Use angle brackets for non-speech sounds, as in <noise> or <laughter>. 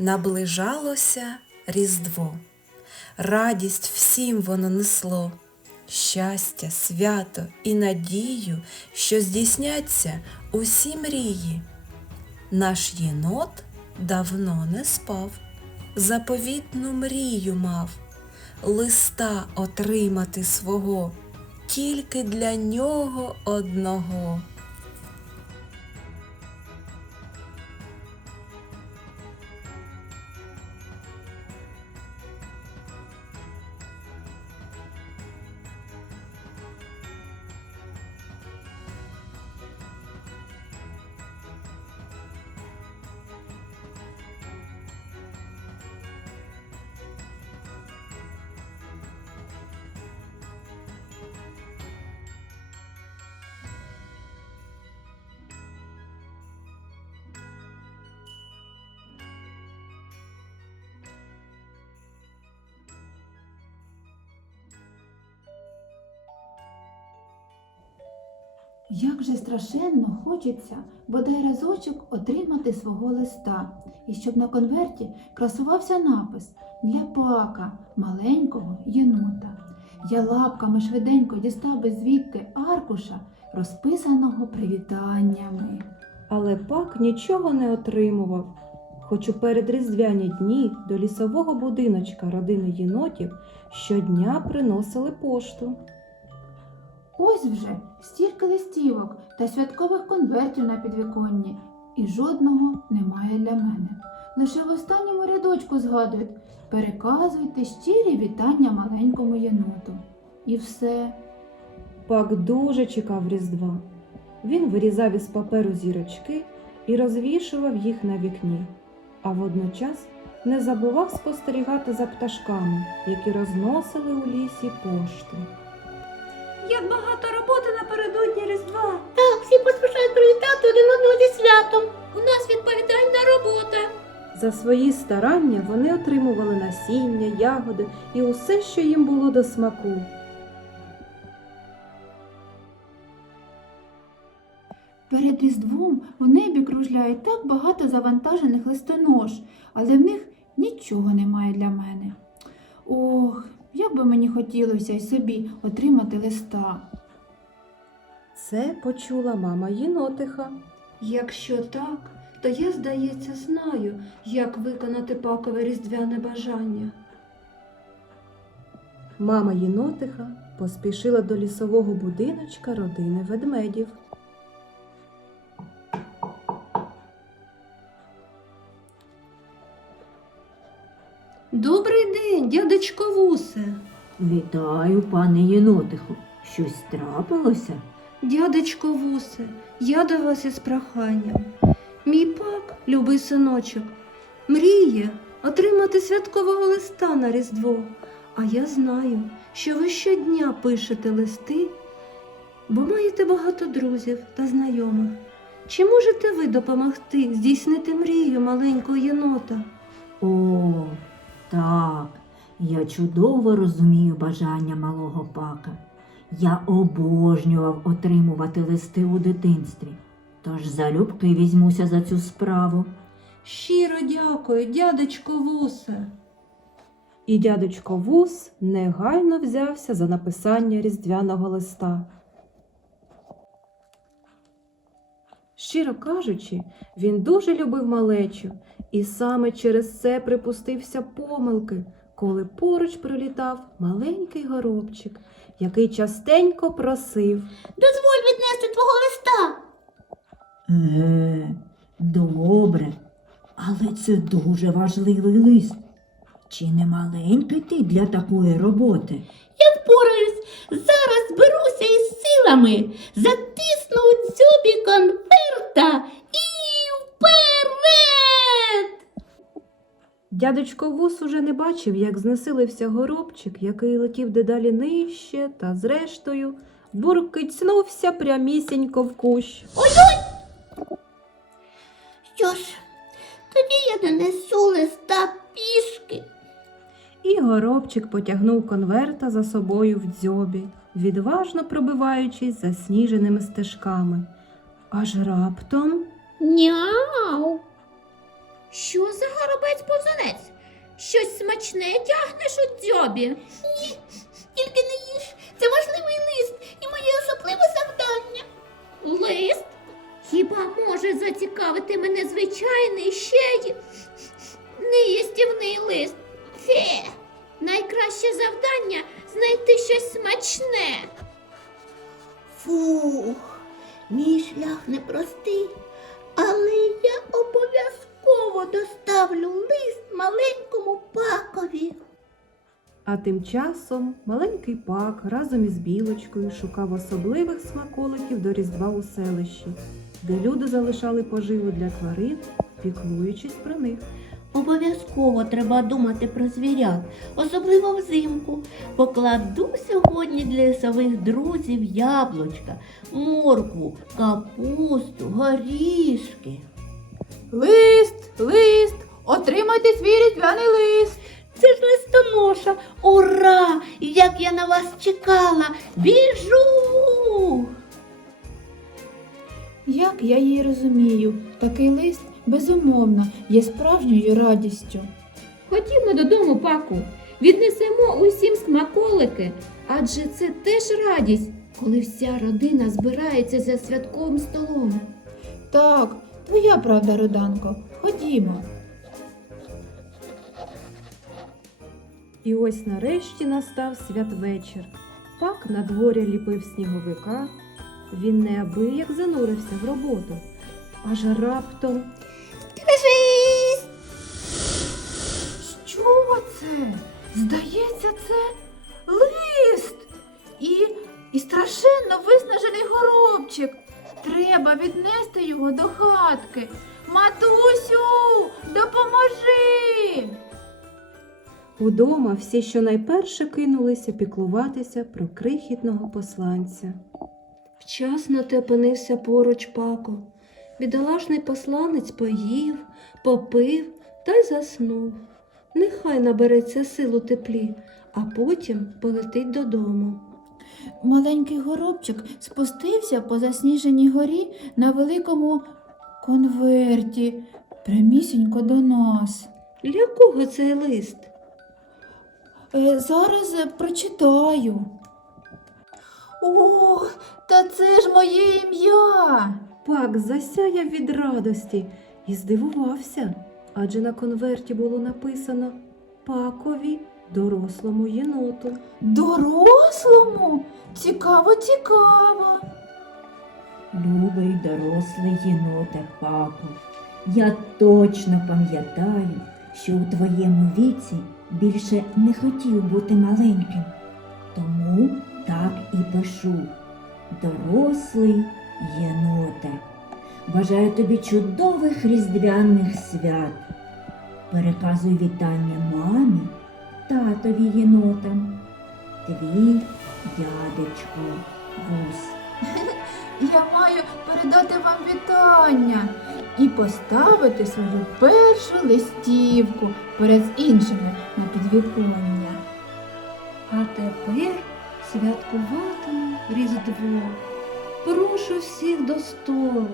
Наближалося Різдво. Радість всім воно несло, щастя, свято і надію, що здійсняться усі мрії. Наш єнот давно не спав, заповітну мрію мав листа отримати свого, тільки для нього одного. Як же страшенно хочеться бодай разочок отримати свого листа, і щоб на конверті красувався напис для пака, маленького єнота. Я лапками швиденько дістав би звідти аркуша, розписаного привітаннями. Але пак нічого не отримував. Хоч у передріздвяні дні до лісового будиночка родини єнотів щодня приносили пошту. Ось вже стільки листівок та святкових конвертів на підвіконні, і жодного немає для мене. Лише в останньому рядочку згадують переказуйте щирі вітання маленькому єноту. І все. Пак дуже чекав Різдва. Він вирізав із паперу зірочки і розвішував їх на вікні, а водночас не забував спостерігати за пташками, які розносили у лісі пошту. Як багато роботи напередодні Різдва. Так, всі поспішають привітати один одного зі святом. У нас відповідальна робота. За свої старання вони отримували насіння, ягоди і усе, що їм було до смаку. Перед Різдвом у небі кружляє так багато завантажених листонож, але в них нічого немає для мене. Ох, як би мені хотілося й собі отримати листа. Це почула мама єнотиха. Якщо так, то я, здається, знаю, як виконати пакове різдвяне бажання. Мама єнотиха поспішила до лісового будиночка родини ведмедів. Добрий день, дядечко Вусе. Вітаю, пане єнотиху. Щось трапилося? Дядечко Вусе, я до вас із проханням. Мій пак, любий синочок, мріє отримати святкового листа на Різдво. А я знаю, що ви щодня пишете листи, бо маєте багато друзів та знайомих. Чи можете ви допомогти здійснити мрію маленького єнота? О, так. Я чудово розумію бажання малого пака. Я обожнював отримувати листи у дитинстві. Тож залюбки візьмуся за цю справу. Щиро дякую, дядечко Вусе. І дядечко Вус негайно взявся за написання різдвяного листа. Щиро кажучи, він дуже любив малечу, і саме через це припустився помилки, коли поруч прилітав маленький горобчик, який частенько просив. Дозволь віднести твого листа. Е, добре, але це дуже важливий лист. Чи не маленький ти для такої роботи? Я впораюсь. Зараз зберуся із силами, затисну у дзьобі конверта і вперед! Дядечко Вус уже не бачив, як знесилився горобчик, який летів дедалі нижче, та зрештою буркицнувся прямісінько в кущ. Що ж, тоді я донесу листа пішки. І горобчик потягнув конверта за собою в дзьобі, відважно пробиваючись засніженими стежками. Аж раптом Няу. Що за горобець повзунець? Щось смачне тягнеш у дзьобі? Ні, тільки не їж. Це важливий лист і моє особливе завдання. Лист? Хіба може зацікавити мене звичайний ще й неїстівний лист? Фе! Найкраще завдання знайти щось смачне. Фух, мій шлях непростий, але я обов'язково доставлю лист маленькому пакові. А тим часом маленький пак разом із білочкою шукав особливих смаколиків до Різдва у селищі, де люди залишали поживу для тварин, піклуючись про них. Обов'язково треба думати про звірят, особливо взимку. Покладу сьогодні для лісових друзів яблучка, моркву, капусту, горішки. Лист, лист, отримайте свій різдвяний лист. Це ж листоноша! Ура! Як я на вас чекала! Біжу! Як я її розумію, такий лист безумовно є справжньою радістю. Ходімо додому, паку, віднесемо усім смаколики, адже це теж радість, коли вся родина збирається за святковим столом. Так, твоя правда, Роданко. Ходімо. І ось нарешті настав святвечір. Пак на дворі ліпив сніговика. Він неабияк занурився в роботу. Аж раптом Кажись! Що це? Здається, це лист. І, і страшенно виснажений горобчик. Треба віднести його до хатки. Матусю, допоможи. удома всі щонайперше кинулися піклуватися про крихітного посланця. Вчасно ти опинився поруч пако. Бідолашний посланець поїв, попив та й заснув. Нехай набереться сил у теплі, а потім полетить додому. Маленький горобчик спустився по засніженій горі на великому конверті, прямісінько до нас. Для кого цей лист? Е, зараз е, прочитаю. О, та це ж моє ім'я. Пак засяяв від радості і здивувався, адже на конверті було написано Пакові дорослому єноту. Дорослому? Цікаво, цікаво. Любий дорослий єноте папу, я точно пам'ятаю, що у твоєму віці більше не хотів бути маленьким. Тому так і пишу. Дорослий єноте. Бажаю тобі чудових різдвяних свят. Переказуй вітання мамі, татові єнотам. Твій дядечко Вус. <laughs> Я маю передати вам вітання і поставити свою першу листівку перед іншими на підвіконня. А тепер святкуватиму Різдво. Прошу всіх до столу.